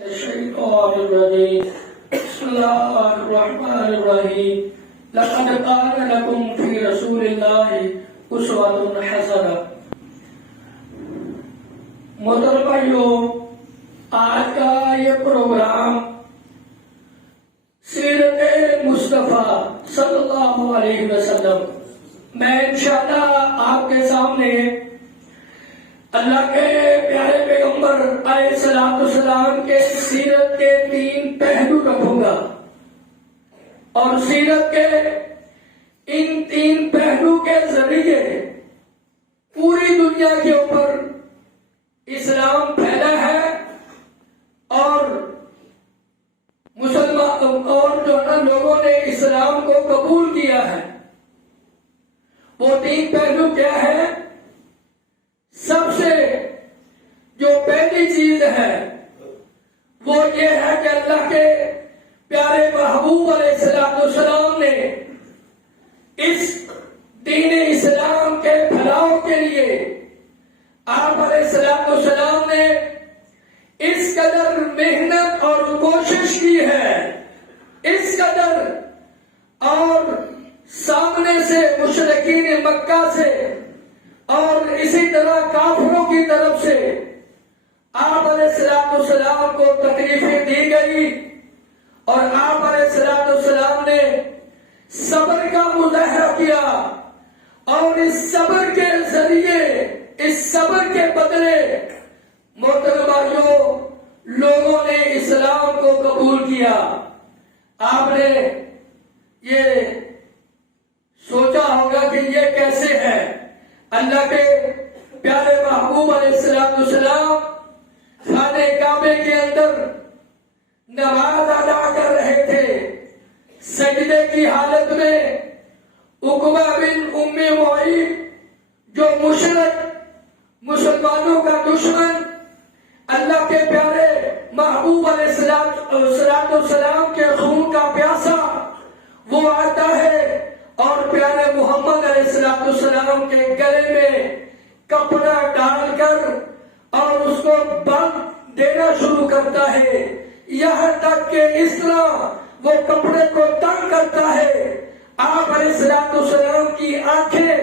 الشيطان الرجيم بسم الله الرحمن الرحيم لقد كان لكم في رسول الله أسوة حسنة. محترم بھائیوں، آج کا یہ پروگرام سیرت مصطفیٰ صلی اللہ علیہ وسلم میں انشاءاللہ آپ کے سامنے اللہ کے پیارے پیغمبر علیہ السلام کے سیرت کے 3 پہلو رکھوں گا، اور سیرت کے ان 3 پہلو کے ذریعے پوری دنیا کے اوپر اسلام پھیلا ہے اور مسلمان اور جو لوگوں نے اسلام کو قبول کیا ہے. وہ 3 پہلو کیا ہے؟ سب سے جو پہلی چیز ہے وہ یہ ہے کہ اللہ کے پیارے محبوب علیہ السلام نے اس دین اسلام کے پھیلاؤ کے لیے آپ علیہ السلام نے اس قدر محنت اور کوشش کی ہے، اس قدر، اور سامنے سے مشرکین مکہ سے اور اسی طرح کافروں کی طرف سے آپ علیہ السلام کو تکلیفیں دی گئی، اور آپ علیہ السلام نے صبر کا مظاہرہ کیا، اور اس صبر کے ذریعے، اس صبر کے بدلے محترم بھائیوں لوگوں نے اسلام کو قبول کیا. آپ نے یہ سوچا ہوگا کہ یہ کیسے ہے. اللہ کے پیارے محبوب علیہ السلام خانہ کعبے کے اندر نماز ادا کر رہے تھے، سجدے کی حالت میں عقبہ بن ام معیط جو مشرک، مسلمانوں کا دشمن، اللہ کے پیارے محبوب علیہ السلام کے خون کا پیاسا، وہ آتا ہے اور پیارے محمد علیہ السلام کے گلے میں کپڑا ڈال کر اور اس کو بند دینا شروع کرتا ہے، یہاں تک کہ اس طرح وہ کپڑے کو تنگ کرتا ہے آپ علیہ السلام کی آنکھیں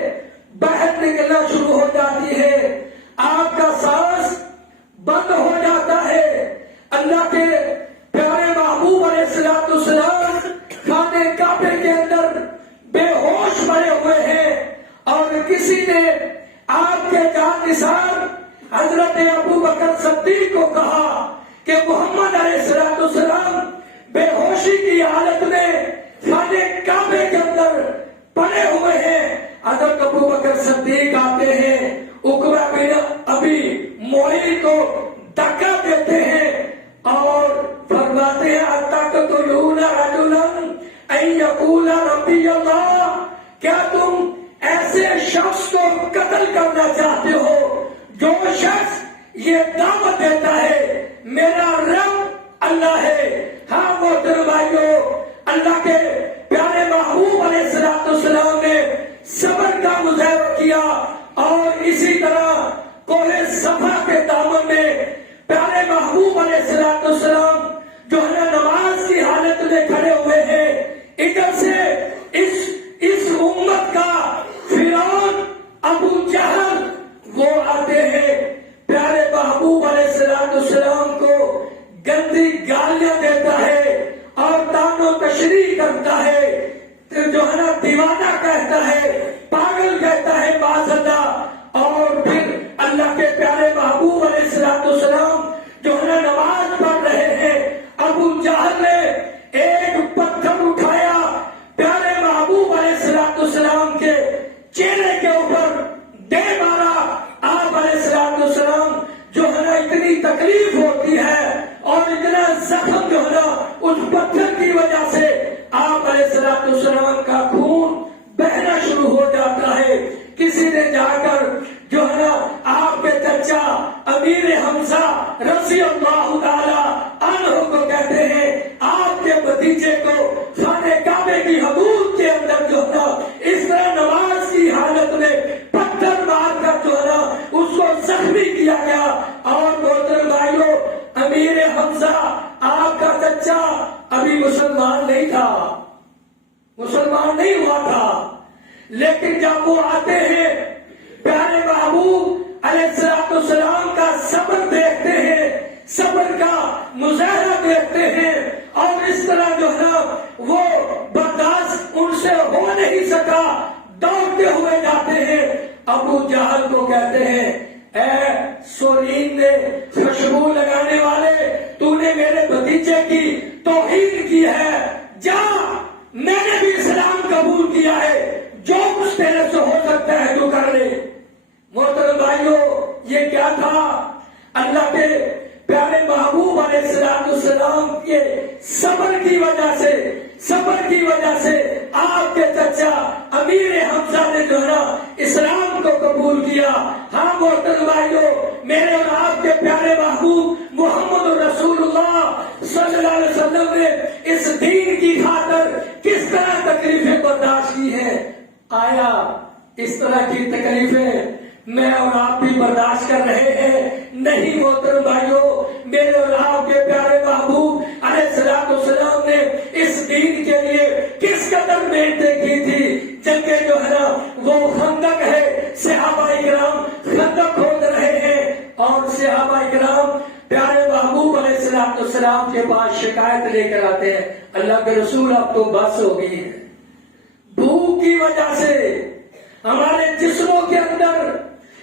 باہر نکلنا شروع ہو جاتی ہے، آپ کا سانس بند ہو جاتا ہے. اللہ کے پیارے محبوب علیہ السلام خانہ کعبے کے اندر بے ہوش پڑے ہوئے ہیں، اور کسی نے آپ کے جانثار حضرت ابو بکر صدیق کو کہا کہ محمد علیہ السلام بے ہوشی کی حالت میں خانہ کعبے کے اندر پڑے ہوئے ہیں. حضرت ابو بکر صدیق آتے ہیں، عقبہ بن ابی معیط کو دھکا دیتے ہیں اور فرماتے ہیں اتقتلون رجلا ان یقول ربی اللہ، کیا تم ایسے شخص کو قتل کرنا چاہتے ہو جو شخص یہ دعوت دیتا ہے میرا رب اللہ ہے؟ ہاں محترم بھائیوں، اللہ کے پیارے محبوب علیہ السلام نے صبر کا مظاہرہ کیا، اور اسی طرح کوہ صفا کے دامن میں پیارے محبوب علیہ السلام جو ہے نماز کی حالت میں کھڑے ہوئے ہیں. ادھر سے اس امت کا فرعون ابو جہل وہ آتے ہیں، پیارے محبوب علیہ السلام کو گندی گالیاں دیتا ہے اور طعن و تشریح کرتا ہے، جو ہے نا دیوانہ کہتا ہے، پاگل کہتا ہے معاذ اللہ. اور پھر اللہ کے پیارے محبوب علیہ السلام جو ہے نا نماز پڑھ رہے ہیں، ابو جہل نے ایک پتھر اٹھایا، پیارے محبوب علیہ السلام کے چہرے کے اوپر دے مارا. آپ علیہ السلام جو ہے نا اتنی تکلیف ہوتی ہے اور اتنا زخم جو ہے نا اس پتھر کی وجہ سے آپ علیہ السلام کا خون بہنا شروع ہو جاتا ہے. کسی نے جا کر جو ہے نا آپ کے چچا امیر حمزہ رضی اللہ تعالی عنہ کو کہتے ہیں ابھی مسلمان نہیں تھا، مسلمان نہیں ہوا تھا، لیکن جب وہ آتے ہیں پیارے محبوب علیہ السلام کا صبر دیکھتے ہیں، صبر کا مظاہرہ دیکھتے ہیں، اور اس طرح جو ہے نا وہ برداشت ان سے ہو نہیں سکا، دوڑتے ہوئے جاتے ہیں، ابو جہل کو کہتے ہیں اے سورین نے خوشبو لگانے والے، تو نے میرے بھتیجے کی توہین کی ہے، جا میں نے بھی اسلام قبول کیا ہے، جو کچھ تیرے سے ہو سکتا ہے تو کر لے۔ محترم بھائیو، یہ کیا تھا؟ اللہ کے پیارے محبوب علیہ السلام کے صبر کی وجہ سے، صبر کی وجہ سے آپ کے چچا امیر حمزہ نے جو ہے اسلام کو قبول کیا۔ ہاں محترم بھائیو، میرے اور آپ کے پیارے محبوب محمد رسول اللہ صلی اللہ علیہ وسلم نے اس دین کی خاطر کس طرح تکلیفیں برداشت کی ہیں؟ آیا اس طرح کی تکلیفیں میں اور آپ بھی برداشت کر رہے ہیں؟ نہیں محترم بھائیو، میرے اور آپ کے پیارے محبوب علیہ السلام نے اس دین کے لیے کس قدر محنتیں کی تھی۔ جنگیں جو ہے نا وہ خندق ہے، صحابہ کرام خندق کھود رہے ہیں، اور صحابہ کرام پیارے محبوب علیہ السلام کے پاس شکایت لے کر آتے ہیں، اللہ کے رسول اب تو بس ہو گئی ہے، بھوک کی وجہ سے ہمارے جسموں کے اندر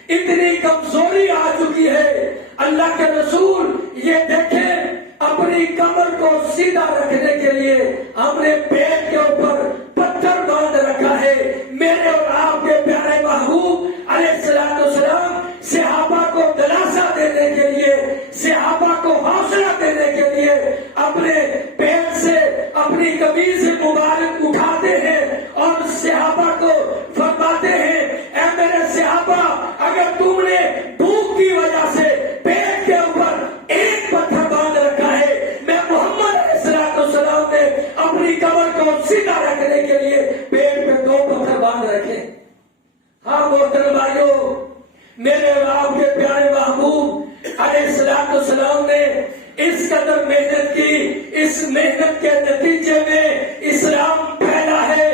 اتنی کمزوری آ چکی ہے، اللہ کے رسول یہ دیکھیں اپنی کمر کو سیدھا رکھنے کے لیے ہم نے پیٹ کے اوپر پتھر باندھ رکھا ہے۔ میرے اور آپ کے پیارے محبوب علیہ السلام صحابہ کو دلاسا دینے کے لیے، صحابہ کو حوصلہ دینے کے لیے اپنے پیٹ سے اپنی قمیض مبارک اٹھاتے ہیں اور صحابہ کو فرماتے ہیں اے میرے صحابہ، اگر تم نے بھوک کی وجہ سے پیٹ کے اوپر ایک پتھر باندھ رکھا ہے، میں محمد علیہ السلام نے اپنی کمر کو سیدھا رکھنے کے لیے پیٹ پہ 2 پتھر باندھ رکھے۔ ہاں محترم بھائیو، میرے اور آپ کے پیارے محبوب علیہ السلام نے اس قدر محنت کی، اس محنت کے نتیجے میں اسلام پھیلا ہے،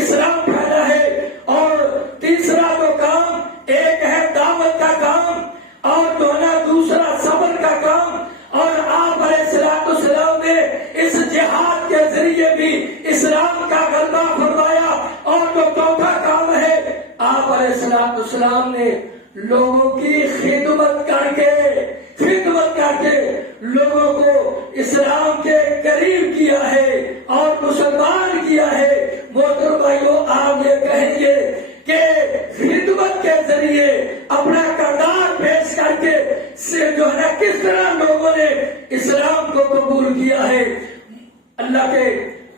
اسلام پھیلا ہے۔ اور تیسرا جو کام، ایک ہے دعوت کا کام، اور دوسرا صبر کا کام، اور آپ علیہ السلام نے اس جہاد کے ذریعے بھی اسلام کا غلبہ فرمایا۔ اور جو چوتھا کام ہے، آپ علیہ السلام نے لوگوں کی خدمت کر کے لوگوں کو اسلام کے قریب کیا ہے اور مسلمان کیا ہے۔ محترم بھائیو، آپ یہ کہیں گے کہ خدمت کے ذریعے اپنا کردار پیش کر کے جو ہے کس طرح لوگوں نے اسلام کو قبول کیا ہے۔ اللہ کے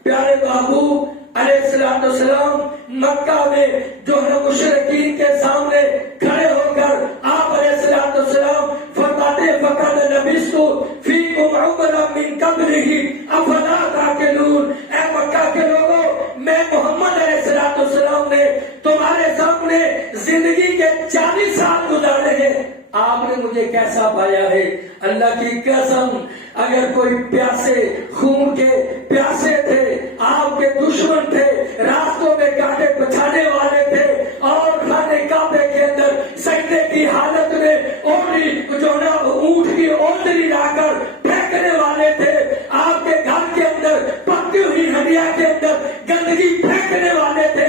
پیارے محبوب علیہ السلام مکہ میں جو ہے مشرکین کے سامنے کھڑے ہو کر آپ علیہ السلام فرماتے فقد لبثت فیکم عمرا من قبلہ افلا تعقلون، اے مکہ کے لوگوں، میں محمد علیہ السلام نے تمہارے سامنے زندگی کے 40 سال گزارے ہیں، آپ نے مجھے کیسا پایا ہے؟ اللہ کی قسم، اگر کوئی پیاسے خون کے پیاسے تھے، آپ کے دشمن تھے، راستوں میں کانٹے بچھانے والے تھے، اور خانے کعبے کے اندر سجدے کی حالت میں اونٹ کی اوتری لا کر پھینکنے والے تھے، آپ کے گھر کے اندر پکی ہوئی ہڈیا کے اندر گندگی پھینکنے والے تھے،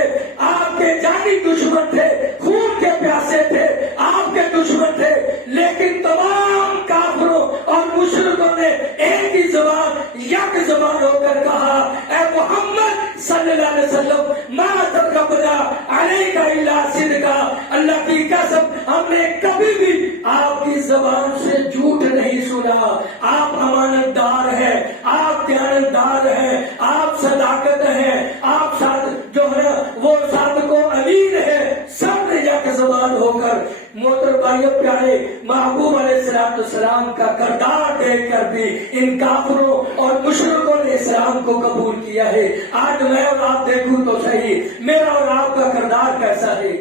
آپ کے جانی دشمن تھے، خون کے پیاسے تھے، آپ کے دشمن تھے، لیکن تمام کافروں اور مشرکوں نے ایک ہی زبان، یک زبان ہو کر کہا اے محمد صلی اللہ علیہ وسلم ما ترکبنا علیک الا صدقا، اللہ کی قسم ہم نے کبھی بھی آپ کی زبان سے جھوٹ نہیں سنا، آپ امانت دار ہیں، آپ دیانتدار ہیں، آپ صداقت ہیں، آپ ساتھ جو ہے وہ صادق و امین ہے، سب نے یک زبان ہو کر محترم بھائیو پیارے محبوب علیہ السلام کا کردار دیکھ کر بھی ان کافروں اور مشرکوں نے اسلام کو قبول کیا ہے۔ آج میں اور آپ دیکھوں تو صحیح، میرا اور آپ کا کردار کیسا ہے؟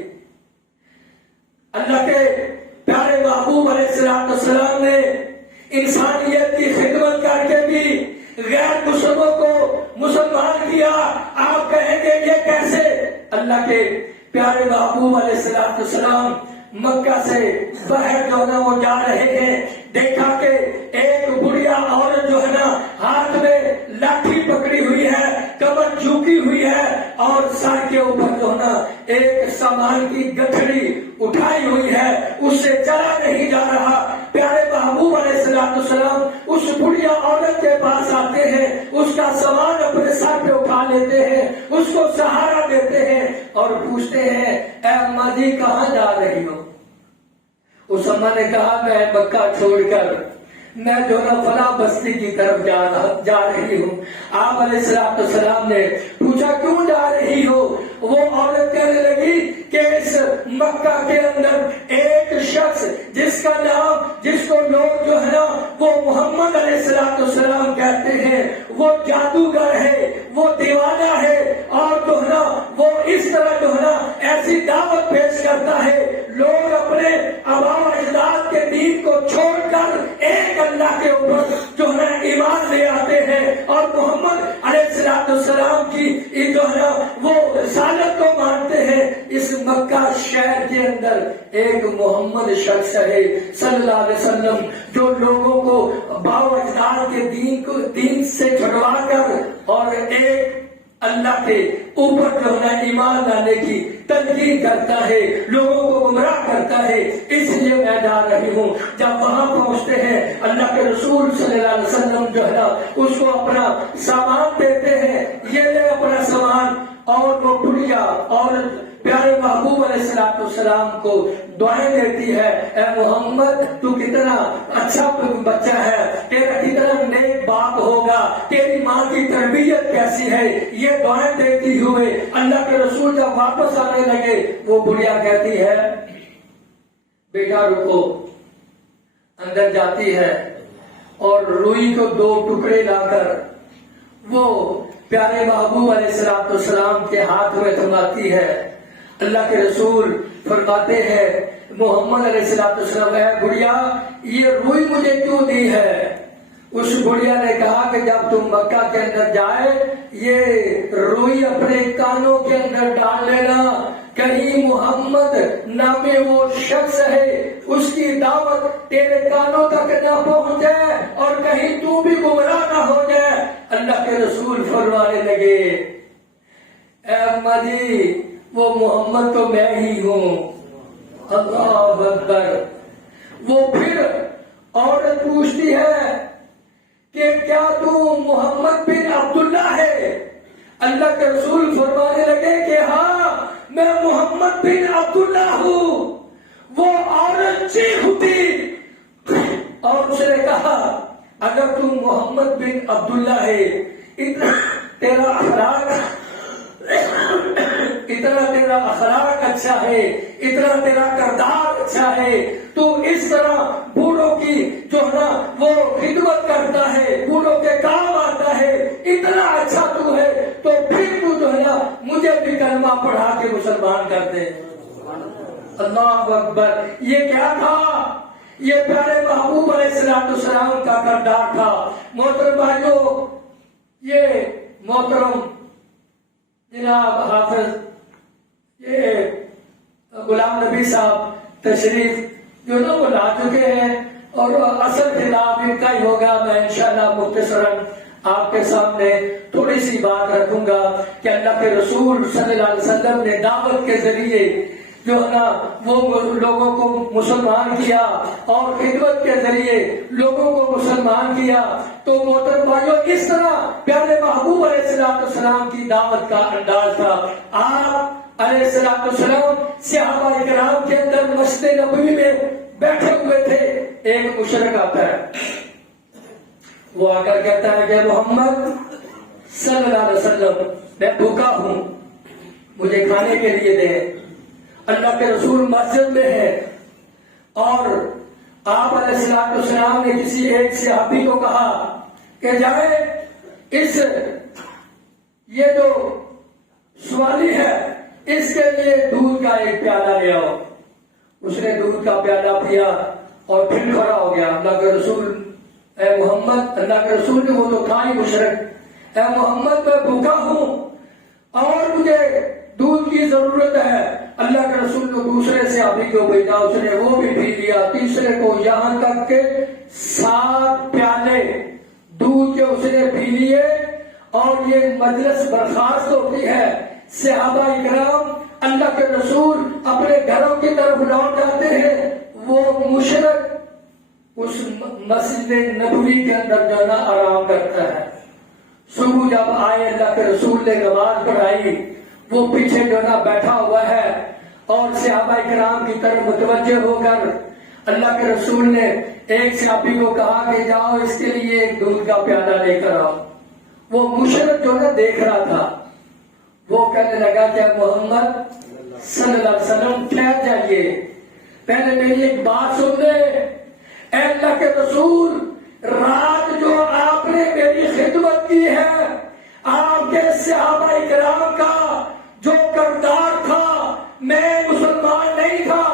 اللہ کے پیارے محبوب علیہ السلام نے انسانیت کی خدمت کر کے بھی غیر مسلموں کو اللہ کے پیارے محبوب علیہ السلام مکہ سے باہر جو ہے نا وہ جا رہے ہیں، دیکھا کہ ایک بڑھیا عورت جو ہے نا ہاتھ میں لاٹھی پکڑی ہوئی ہے، کمر جھکی ہوئی ہے، اور سر کے اوپر جو ہے نا ایک سامان کی گٹھڑی اٹھائی ہوئی ہے، اس سے چلا نہیں جا رہا۔ پیارے محبوب علیہ السلام اس بڑھیا عورت کے پاس آتے ہیں، اس کا سامان اپنے سر پہ اٹھا لیتے ہیں، اس کو سہارا دیتے ہیں اور پوچھتے ہیں اے اماں جی کہاں جا رہی ہو؟ اس اماں نے کہا میں مکہ چھوڑ کر میں جو نا فلاں بستی کی طرف جا رہی ہوں۔ آپ علیہ السلام نے پوچھا کیوں جا رہی ہو؟ وہ عورت کہنے لگی کہ اس مکہ کے اندر ایک شخص جس کا نام، جس کو لوگ جو ہے نا وہ محمد علیہ السلام کہتے ہیں، وہ جادوگر ہے، وہ دیوانہ ہے، اور جو ہے نا وہ اس طرح جو ہے نا ایسی دعوت پیش کرتا ہے، لوگ اپنے آباء و اجداد کے دین کو چھوڑ کر ایک اللہ کے اوپر جو ہے ایمان لے آتے ہیں، اور محمد علیہ السلام کی جو ہے نا وہ رسالت کو مانتے ہیں۔ اس مکہ شہر کے اندر ایک محمد شخص ہے صلی اللہ علیہ وسلم، جو لوگوں کو آباء و اجداد کے دین سے چھڑوا کر اور ایک اللہ کے اوپر جو ہے ایمان لانے کی تلقین کرتا ہے، لوگوں کو گمراہ کرتا ہے۔ اس لیے میں جا رہی ہوں۔ جب وہاں پہنچتے ہیں اللہ کے رسول صلی اللہ علیہ وسلم جو ہے نا اس کو اپنا سامان دیتے ہیں، یہ لے اپنا سامان، اور وہ بڑھیا عورت پیارے محبوب علیہ السلام کو دعائیں دیتی ہے، اے محمد تو کتنا اچھا بچہ ہے، تیرا کتنا نیک باپ ہوگا، تیری ماں کی تربیت کیسی ہے، یہ دعائیں دیتی ہوئے اللہ کے رسول جب واپس آنے لگے، وہ بڑھیا کہتی ہے بیٹا رکو، اندر جاتی ہے اور روئی کو 2 ٹکڑے لا کر وہ پیارے محبوب علیہ السلام کے ہاتھ میں تھماتی ہے۔ اللہ کے رسول فرماتے ہیں محمد علیہ السلام اے بڑھیا یہ روئی مجھے کیوں دی ہے؟ اس بڑھیا نے کہا کہ جب تم مکہ کے اندر جائے یہ روئی اپنے کانوں کے اندر ڈال لینا، کہیں محمد نامی وہ شخص ہے اس کی دعوت تیرے کانوں تک نہ پہنچ جائے اور کہیں تو بھی گمراہ نہ ہو جائے۔ اللہ کے رسول فرمانے لگے اے اماں جی وہ محمد تو میں ہی ہوں۔ اللہ اکبر۔ وہ پھر عورت پوچھتی ہے کہ کیا تو محمد بن عبداللہ ہے؟ اللہ کے رسول فرمانے لگے کہ ہاں میں محمد بن عبداللہ ہوں۔ وہ عورت چیخ اٹھی اور اس نے کہا اگر تو محمد بن عبداللہ ہے، اتنا تیرا اخلاق اچھا ہے، اتنا تیرا کردار اچھا ہے، تو اس طرح بوڑھوں کی جو ہے نا وہ خدمت کرتا ہے، بوڑھوں کے کام آتا ہے، اتنا اچھا تو ہے، تو پھر تو جو ہے نا مجھے بھی کلمہ پڑھا کے مسلمان کر دے۔ اللہ اکبر۔ یہ کیا تھا؟ یہ پیارے محبوب علیہ السلام کا کردار تھا۔ محترم بھائیو، یہ محترم جناب حافظ یہ غلام نبی صاحب تشریف جو نا وہ لا چکے ہیں، اور اصل خطاب ان کا ہی ہوگا۔ میں انشاءاللہ مختصراً آپ کے سامنے تھوڑی سی بات رکھوں گا کہ اللہ کے رسول صلی اللہ علیہ وسلم نے دعوت کے ذریعے جو ہے نا وہ لوگوں کو مسلمان کیا اور خدمت کے ذریعے لوگوں کو مسلمان کیا۔ تو محترم بھائیو، اس طرح پیارے محبوب علیہ السلام کی دعوت کا انداز تھا۔ آپ علیہ السلام صحابہ کرام کے اندر مسجد نبوی میں بیٹھے ہوئے تھے، ایک مشرک آتا ہے، وہ آ کر کہتا ہے کہ محمد صلی اللہ علیہ وسلم میں بھوکا ہوں، مجھے کھانے کے لیے دیں۔ اللہ کے رسول مسجد میں ہے اور آپ علیہ السلام نے کسی ایک صحابی کو کہا کہ جائے یہ جو سوالی ہے اس کے لیے دودھ کا ایک پیالہ لے آؤ۔ اس نے دودھ کا پیالہ پیا اور پھر کھڑا ہو گیا۔ اللہ کے رسول اے محمد، اللہ کے رسول نے وہ تو تھا ہی مشرک، اے محمد میں بھوکا ہوں اور مجھے دودھ کی ضرورت ہے، اللہ کے رسول کو دوسرے صحابی کو بھیجا، اس نے وہ بھی پی لیا، تیسرے کو، یہاں تک کہ 7 پیالے دودھ کے اس نے پی لیے۔ اور یہ مجلس برخاست ہوتی ہے، صحابہ اکرام اللہ کے رسول اپنے گھروں کی طرف لوٹ جاتے ہیں، وہ مشرک اس مسجد نبوی کے اندر جو نا آرام کرتا ہے۔ صبح جب آئے اللہ کے رسول نے نماز پڑھائی، وہ پیچھے جو نا بیٹھا ہوا ہے، اور صحابہ کرام کی طرف متوجہ ہو کر اللہ کے رسول نے ایک صحابی کو کہا کہ جاؤ اس کے لیے ایک دودھ کا پیالہ لے کر آؤ۔ وہ مشرک جو نا دیکھ رہا تھا، وہ کہنے لگا کہ محمد صلی اللہ علیہ وسلم ٹھہر جائیے، پہلے میری ایک بات سن لے۔ اے اللہ کے رسول، رات جو آپ نے میری خدمت کی ہے، آپ کے صحابہ اکرام کا جو کردار تھا، میں مسلمان نہیں تھا،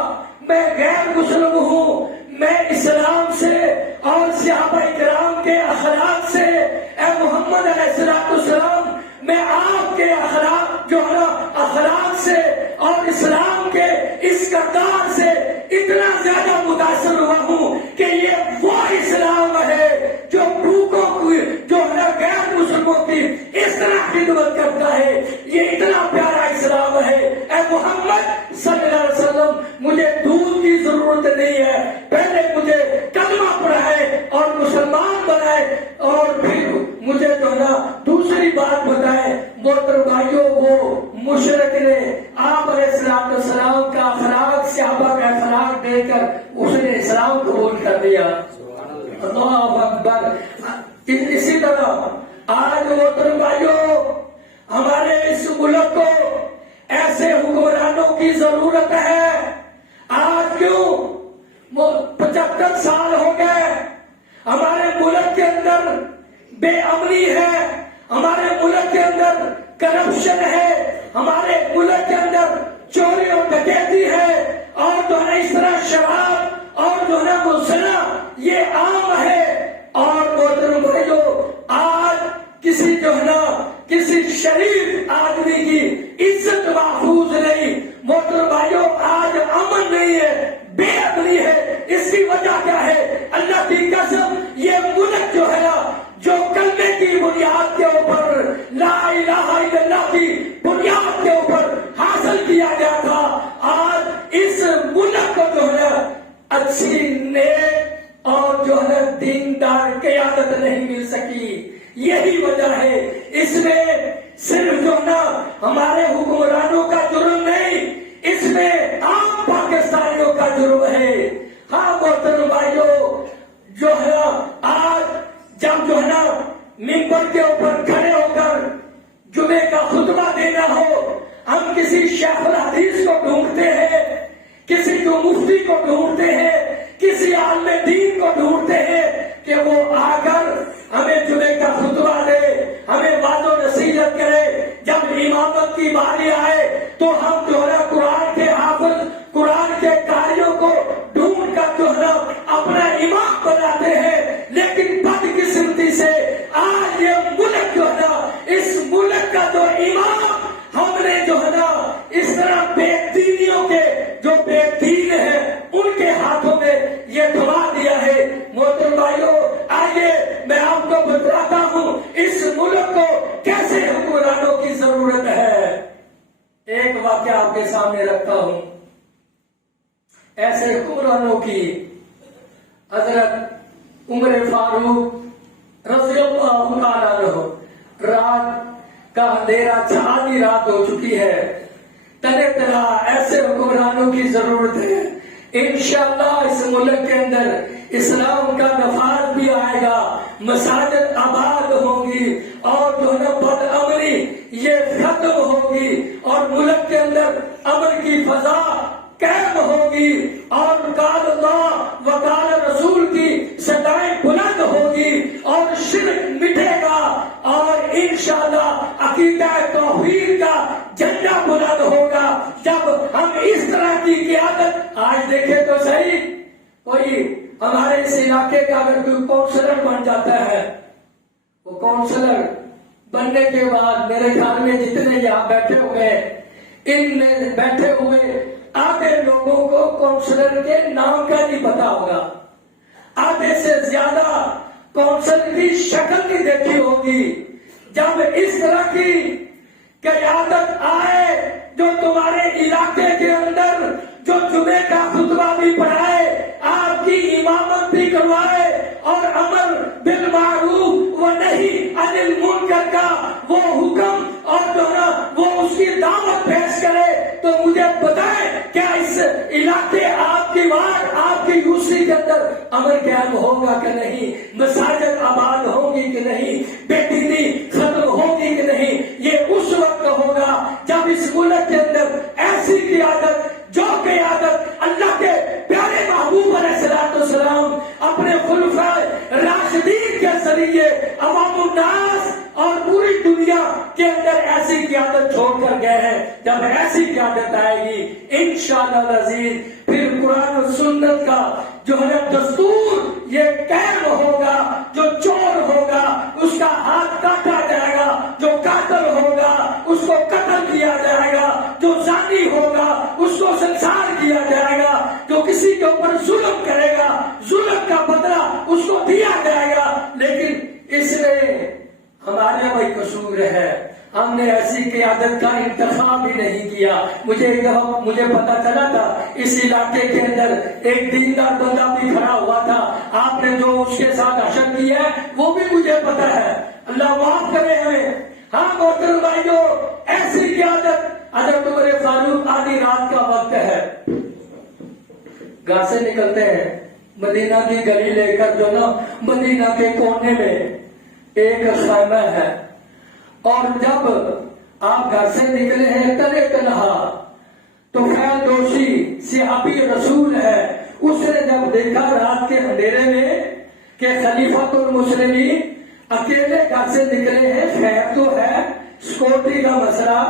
میں غیر مسلم ہوں، میں اسلام سے اور صحابہ اکرام کے اخلاق سے، اے محمد علیہ السلام، میں آپ کے اخلاق جو ہے اخلاق سے اور اسلام کے اس کردار سے اتنا زیادہ متاثر ہوا ہوں کہ یہ وہ اسلام ہے جو بھوکوں کی، جو ہے غیر مسلموں کی اس طرح خدمت کرتا ہے، یہ اتنا پیارا اسلام ہے۔ اے محمد صلی اللہ علیہ وسلم، مجھے دودھ کی ضرورت نہیں ہے، پہلے مجھے کلمہ پڑھائے اور مسلمان بنائے، اور پھر مجھے جو نا دوسری بات بتائے۔ محترم بھائیوں، وہ مشرک نے آپ علیہ السلام کا اخلاق، صحابہ کا اخلاق دے کر اس نے اسلام قبول کر دیا۔ اللہ اکبر۔ اسی طرح آج محترم بھائیوں، ہمارے اس ملک کو ایسے حکمرانوں کی ضرورت ہے۔ آج کیوں 75 سال ہو گئے ہمارے ملک کے اندر بے امنی ہے، ہمارے ملک کے اندر کرپشن ہے، ہمارے ملک کے اندر چوری اور ڈکیتی ہے، اور جو ہے اس طرح شراب اور جو ہے وہ زنا یہ عام ہے۔ اور محترم بھائیوں، آج کسی جو ہے نا کسی شریف آدمی کی عزت محفوظ نہیں۔ محترم بھائیوں، آج امن نہیں ہے، بے امنی ہے۔ اس کی وجہ کیا ہے؟ اللہ کی قسم، یہ ملک جو ہے نا، جو کلمے کی بنیاد کے اوپر، لا الہ الا اللہ کی بنیاد کے اوپر حاصل کیا گیا تھا، آج اس ملک کو جو ہے اچھی نیک اور جو ہے دیندار قیادت نہیں مل سکی۔ یہی وجہ ہے۔ اس میں صرف جو نا ہمارے حکمرانوں کا جرم نہیں، اس میں عام پاکستانیوں کا جرم ہے۔ ہاں محترم بھائیوں، جو ہے آج جب جو ہے نا ممبر کے اوپر کھڑے ہو کر جمعے کا خطبہ دینا ہو، ہم کسی شیخ الحدیث کو ڈھونڈتے ہیں، کسی جو مفتی کو ڈھونڈتے ہیں، کسی عالم دین کو ڈھونڈتے ہیں کہ وہ آ کر ہمیں جمعے کا خطبہ دے، ہمیں واعظ و نصیحت کرے۔ جب امامت کی باری آئے تو ہم جو ہے قرآن کے حافظ، قرآن کے قاریوں کو ڈھونڈ کر جو ہے اپنا امام بناتے ہیں، لیکن بدقسمتی سے آج یہ ملک جو ہے نا، اس ملک کا جو امام ہم نے جو ہے نا اس طرح بے دینیوں کے جو بے دین ہیں ان کے ہاتھوں میں یہ تھما دیا ہے۔ محترم بھائیوں، آئیے میں آپ کو بتاتا ہوں اس ملک کو کیسے حکمرانوں کی ضرورت ہے۔ ایک واقعہ آپ کے سامنے رکھتا ہوں ایسے حکمرانوں کی۔ حضرت عمر فاروق رضی اللہ تعالیٰ عنہ، رات کا اندھیرا آدھی رات ہو چکی ہے، تنے تنا ایسے حکمرانوں کی ضرورت ہے۔ انشاءاللہ اس ملک کے اندر اسلام کا نفاذ بھی آئے گا، مساجد آباد ہوں گی، اور جو ہے بد امنی یہ ختم ہوگی، اور ملک کے اندر امن کی فضا قائم ہوگی، اور قال اللہ و قال رسول کی صدائیں بلند ہوگی، اور شرک مٹے گا، اور انشاءاللہ عقیدہ توحید کا جھنڈا بلند ہوگا۔ جب ہم اس طرح کی قیادت، آج دیکھیں تو صحیح، کوئی ہمارے اس علاقے کا اگر کوئی کونسلر بن جاتا ہے، وہ کونسلر بننے کے بعد میرے خیال میں جتنے یہاں بیٹھے ہوئے ہیں، ان میں بیٹھے ہوئے آدھے لوگوں کو کونسلر کے نام کا نہیں پتا ہوگا، آدھے سے زیادہ کونسلر کی شکل نہیں دیکھی ہوگی۔ جب اس طرح کی قیادت آئے جو تمہارے علاقے کے اندر جو جمعے کا خطبہ بھی پڑھائے، آپ کی امامت بھی کروائے، اور امر بالمعروف و نہی عن المنکر کا وہ حکم اور جو نا وہ اس کی دعوت پیش کرے، تو مجھے بتائیں کیا اس علاقے آپ کی وارڈ آپ کی یوسی کے اندر امر قائم ہوگا کہ نہیں؟ مساجد آباد ہوگی کہ نہیں؟ بے دینی ختم ہوگی کہ نہیں؟ یہ اس وقت ہوگا جب اس ملک کے اندر ایسی قیادت، جو قیادت اللہ کے پیارے محبوب علیہ السلام اپنے خلفائے راشدین کے ذریعے عوام الناس اور پوری دنیا کے اندر ایسی قیادت چھوڑ کر گئے ہیں، جب ایسی قیادت آئے گی انشاءاللہ العزیز پھر قرآن و سنت کا جو ہے دستور یہ قائم ہوگا۔ جو چور ہوگا اس کا ہاتھ کاٹا جائے گا، جو قاتل ہوگا اس کو قتل کیا جائے گا، جو زانی ہوگا اس کو سنسار کیا جائے گا، جو کسی کے اوپر ظلم کرے گا ظلم کا بدلہ اس کو دیا جائے گا۔ لیکن اس میں ہمارا کوئی قصور ہے، ہم نے ایسی قیادت کا انتخاب بھی نہیں کیا۔ مجھے پتا چلا تھا اس علاقے کے اندر ایک دیندار بندہ بھی کھڑا ہوا تھا، آپ نے جو اس کے ساتھ حشر کیا ہے وہ بھی مجھے پتا ہے، اللہ معاف کرے ہمیں۔ ہاں محترم بھائیو، ایسی قیادت حضرت عمر فاروق آدھی رات کا وقت ہے، گھر سے نکلتے ہیں مدینہ کی گلی لے کر، جو نا مدینہ کے کونے میں ایک خیمہ ہے، اور جب آپ گھر سے نکلے ہیں تنہے تنہا تو خیر دوشی صحابی رسول ہے، اس نے جب دیکھا رات کے اندھیرے میں کہ خلیفۃ المسلمین اکیلے گھر سے نکلے ہیں، خیر تو ہے سکیورٹی کا مسئلہ،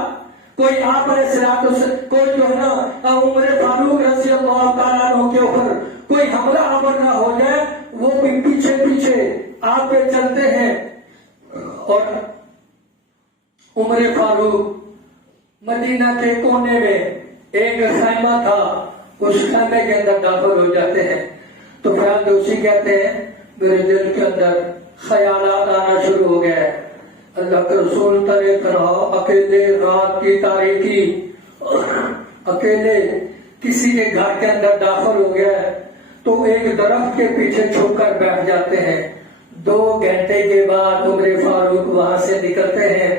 کوئی آپ کوئی جو ہے نا عمر فاروق رضی اللہ تعالیٰ عنہ کے اوپر کوئی حملہ آور نہ ہو جائے، وہ بھی پیچھے پیچھے آپ پہ چلتے ہیں، اور عمر فاروق مدینہ کے کونے میں ایک خیمہ تھا، اس خیمے کے اندر داخل ہو جاتے ہیں تو خیال دوشی کہتے ہیں میرے دل کے اندر خیالات آنا شروع ہو گئے، اللہ کے رسول طرح طرح اکیلے رات کی تاریکی اکیلے کسی کے گھر کے اندر داخل ہو گیا تو ایک درخت کے پیچھے چھپ کر بیٹھ جاتے ہیں۔ 2 گھنٹے کے بعد عمر فاروق وہاں سے نکلتے ہیں،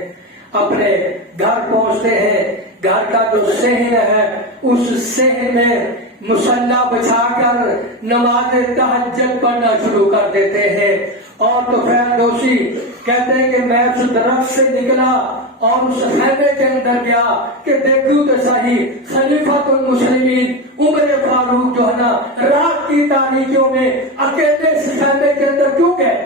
اپنے گھر پہنچتے ہیں، گھر کا جو صحن ہے اس صحن میں مصلی بچھا کر نماز تہجد پڑھنا شروع کر دیتے ہیں، اور تو خیر دوشی کہتے ہیں کہ میں اس درخت سے نکلا اور اس خیمے کے اندر گیا کہ دیکھوں تو صحیح خلیفۃ المسلمین عمر فاروق جو ہے نا رات کی تاریکیوں میں اکیلے اس خیمے کے اندر کیوں گئے؟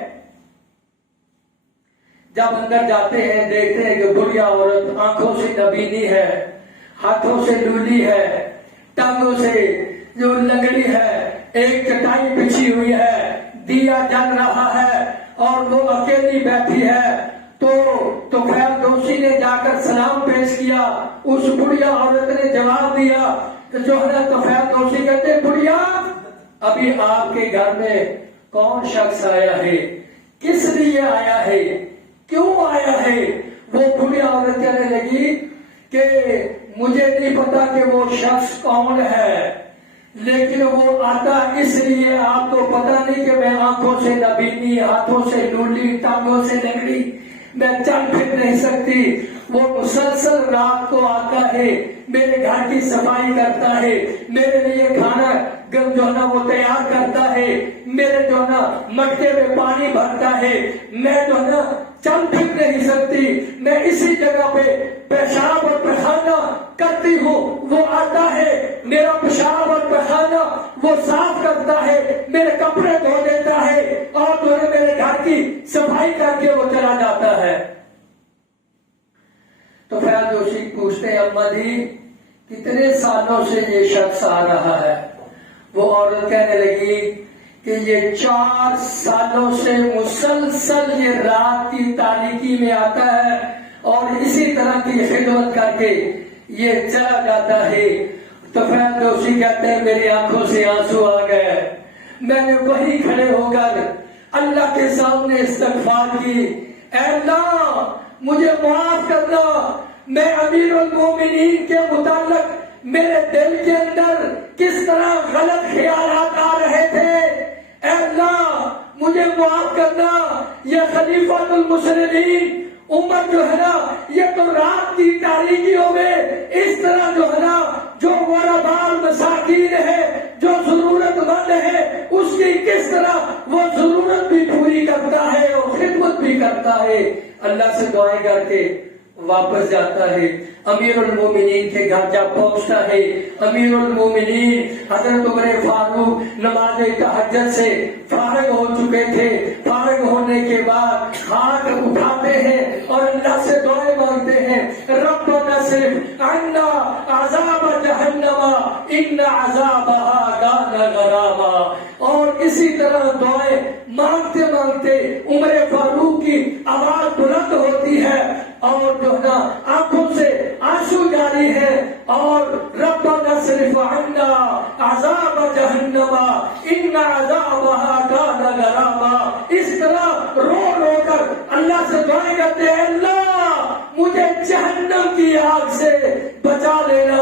جب اندر جاتے ہیں دیکھتے ہیں کہ بڑھیا عورت آنکھوں سے نبینی ہے، ہاتھوں سے لولی ہے، ٹانگوں سے جو لنگڑی ہے، ایک چٹائی بچھی ہوئی ہے، دیا جل رہا ہے اور وہ اکیلی بیٹھی ہے۔ تو خیر دوشی نے جا کر سلام پیش کیا، اس بڑھیا عورت نے جواب دیا جو ہے تو خیر دوشی کہتے بڑھیا ابھی آپ کے گھر میں کون شخص آیا ہے، کس لیے آیا ہے، کیوں آیا ہے؟ وہ بڑھیا عورت کہنے لگی کہ مجھے نہیں پتا کہ وہ شخص کون ہے، لیکن وہ آتا اس لیے آپ کو پتا نہیں کہ میں آنکھوں سے نبینی، ہاتھوں سے لولی، ٹانگوں سے لنگڑی، میں چل پھر نہیں سکتی، وہ مسلسل رات کو آتا ہے، میرے گھر کی صفائی کرتا ہے، میرے لیے کھانا جو ہے نا وہ تیار کرتا ہے، میرے جو ہے نا مٹکے میں پانی بھرتا ہے، میں جو ہے نا چل پھر نہیں سکتی، میں اسی جگہ پہ پیشاب اور پخانہ کرتی ہوں، وہ آتا ہے میرا پیشاب اور پخانہ وہ صاف کرتا ہے، میرے کپڑے دھو دیتا ہے اور جو ہے میرے گھر کی صفائی کر کے وہ چلا جاتا ہے۔ تو خیال دوشی پوچھتے ہیں اما جی کتنے سالوں سے یہ شخص آ رہا ہے؟ وہ عورت کہنے لگی کہ یہ 4 سالوں سے مسلسل یہ رات کی تاریکی میں آتا ہے اور اسی طرح کی خدمت کر کے یہ چلا جاتا ہے۔ طفیل دوسی کہتے ہیں میری آنکھوں سے آنسو آ گئے، میں نے وہی کھڑے ہو کر اللہ کے سامنے استغفار کی، اے اللہ مجھے معاف کرنا، میں امیر المومنین کے متعلق میرے دل کے اندر کس طرح غلط خیالات آ رہے تھے، اے اللہ مجھے معاف کرنا۔ یہ خلیفۃ المسلمین عمر جو ہے نا، یہ تو رات کی تاریکیوں میں اس طرح جو ہے نا، جو غرباء مساکین ہے، جو ضرورت مند ہے، اس کی کس طرح وہ ضرورت بھی پوری کرتا ہے اور خدمت بھی کرتا ہے، اللہ سے دعائیں کر کے واپس جاتا ہے۔ امیر المومنین کے گھر جا پہنچتا ہے، امیر المومنین حضرت عمر فاروق نماز تہجد سے فارغ ہو چکے تھے، فارغ ہونے کے بعد ہاتھ اٹھاتے ہیں اور اللہ سے دعائیں مانگتے ہیں، ربنا صرف عنا عذاب جہنم ان عذابها کان غراما۔ اور اسی طرح دعائیں مانگتے مانگتے عمر فاروق کی آواز بلند ہوتی ہے اور جو ہے نا آنکھوں سے آنسو جاری ہے، اور ربنا صرف عنا عذاب جہنم ان عذابها کان غراما۔ اس طرح رو رو کر اللہ سے دعائیں کرتے ہیں، اللہ مجھے جہنم کی آگ سے بچا لینا۔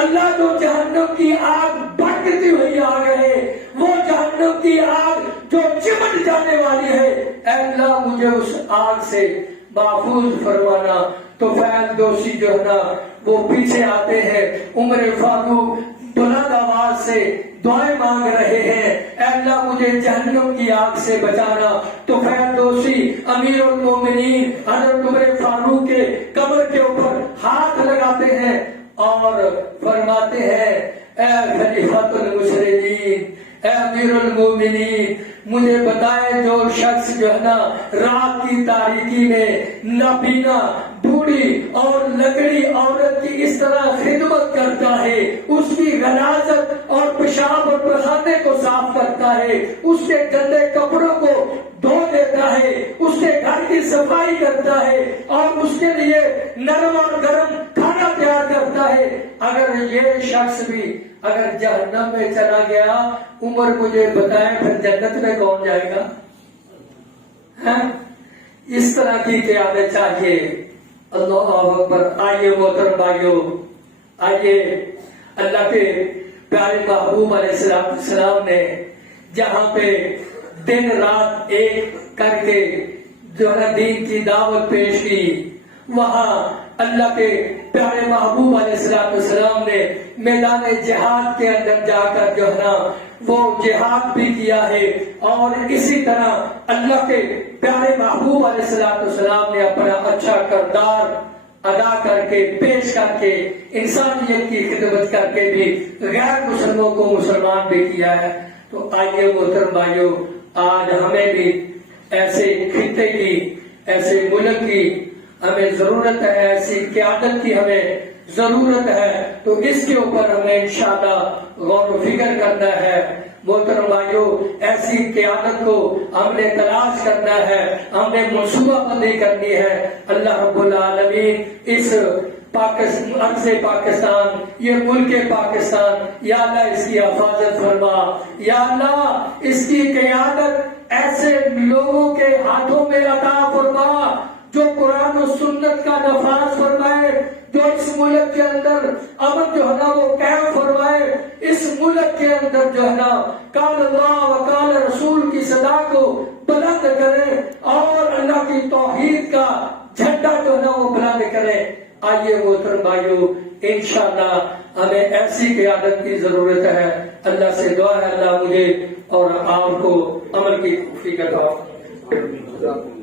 اللہ جو جہنم کی آگ بھڑکتی ہوئی آگ ہے، وہ جہنم کی آگ جو چمٹ جانے والی ہے، اے اللہ مجھے اس آگ سے محفوظ فرمانا۔ تو فیض دوسی جو ہے نا وہ پیچھے آتے ہیں، عمر فاروق بلند آواز سے دعائیں مانگ رہے ہیں، اے اللہ مجھے جہنم کی آگ سے بچانا۔ تو فیض دوسی امیر المومنین حضرت عمر فاروق کے کمر کے اوپر ہاتھ لگاتے ہیں اور فرماتے ہیں، اے خلیفۃ المسلمین، اے امیر المومنین، مجھے بتائے جو شخص جو ہے نا رات کی تاریکی میں نابینا بوڑھی اور لنگڑی عورت کی اس طرح خدمت کرتا ہے، اس کی غلاظت اور پیشاب اور پخانے کو صاف کرتا ہے، اس کے گندے کپڑوں کو دھو دیتا ہے، اس کے گھر کی صفائی کرتا ہے اور اس کے لیے نرم اور گرم کھانا تیار کرتا ہے، اگر یہ شخص بھی اگر جہنم میں چلا گیا، عمر مجھے بتائے پھر جنت میں کون جائے گا؟ اس طرح کی قیادت چاہیے۔ اللہ اکبر۔ آئیے محترم بھائیو، آئیے اللہ کے پیارے محبوب علیہ السلام نے جہاں پہ دن رات ایک کر کے جو ہے دین کی دعوت پیش کی، وہاں اللہ کے پیارے محبوب علیہ السلام نے میدان جہاد کے اندر جا کر جو ہے نا وہ جہاد بھی کیا ہے، اور اسی طرح اللہ کے پیارے محبوب علیہ السلام نے اپنا اچھا کردار ادا کر کے پیش کر کے انسانیت کی خدمت کر کے بھی غیر مسلموں کو مسلمان بھی کیا ہے۔ تو آئیے محترم بھائیو، آج ہمیں بھی ایسے خطے کی، ایسے ملک کی ہمیں ضرورت ہے، ایسی قیادت کی ہمیں ضرورت ہے، تو اس کے اوپر ہمیں انشاءاللہ غور و فکر کرنا ہے۔ محترم بھائیو، ایسی قیادت کو ہم نے تلاش کرنا ہے، ہم نے منصوبہ بندی کرنی ہے۔ اللہ رب العالمین اس عرض پاکستان، یہ ملک پاکستان، یا اللہ اس کی حفاظت فرما، یا اللہ اس کی قیادت ایسے لوگوں کے ہاتھوں میں عطا فرما جو قرآن و سنت کا نفاذ فرمائے، جو اس ملک کے اندر امن جو ہے نا وہ قائم فرمائے، اس ملک کے اندر جو ہے نا قال اللہ و قال رسول کی صدا کو بلند کرے اور اللہ کی توحید کا جھنڈا جو ہے نا وہ بلند کرے۔ آئیے محترم بھائیو، انشاءاللہ ہمیں ایسی قیادت کی ضرورت ہے۔ اللہ سے دعا ہے اللہ مجھے اور آپ کو عمل کی توفیق عطا فرمائے۔